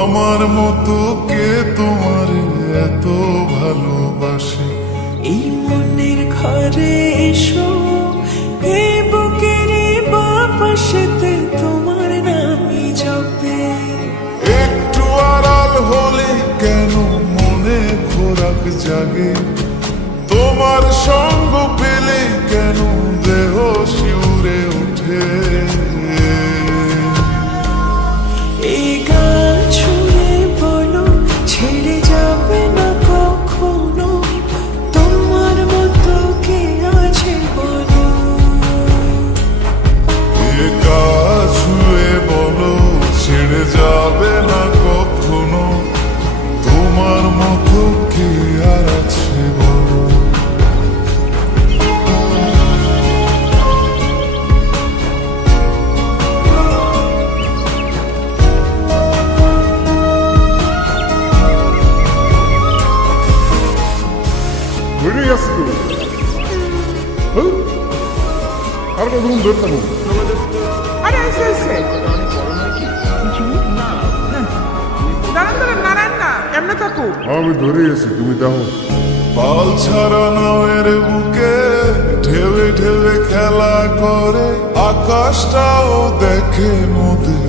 আমার মতো কে তোমার এত ভালোবাসে? এই মনের ঘরে এসো, এই বুকের বাপাশেতে তোমার নামই জপে। একটু আড়াল হলে কেন মনে খোরাক জাগে? তোমার সঙ্গ পেলে কেন দেহ শিউরে ওঠে? এই গান ছুঁয়ে বলো, ছেড়ে যাবে না কখনো, তোমার মতো কে আছে বলো? এই গান ছুঁয়ে বলো, ছেড়ে যাবে না কখনো, তোমার মতো কে আর আছে বলো? Böyle yastığı. Hı? Araba durum dört tamam. আরে এসে এসে দাঁড়ান দাঁড়ান নারায়ণ না এমনি থাকো। আমি ধরে আছি, তুমি দেখো। পাল ছাড়া নাওয়ের বুকে ঢেউে ঢেউে খেলা করে, আকাশটাও দেখে মোদের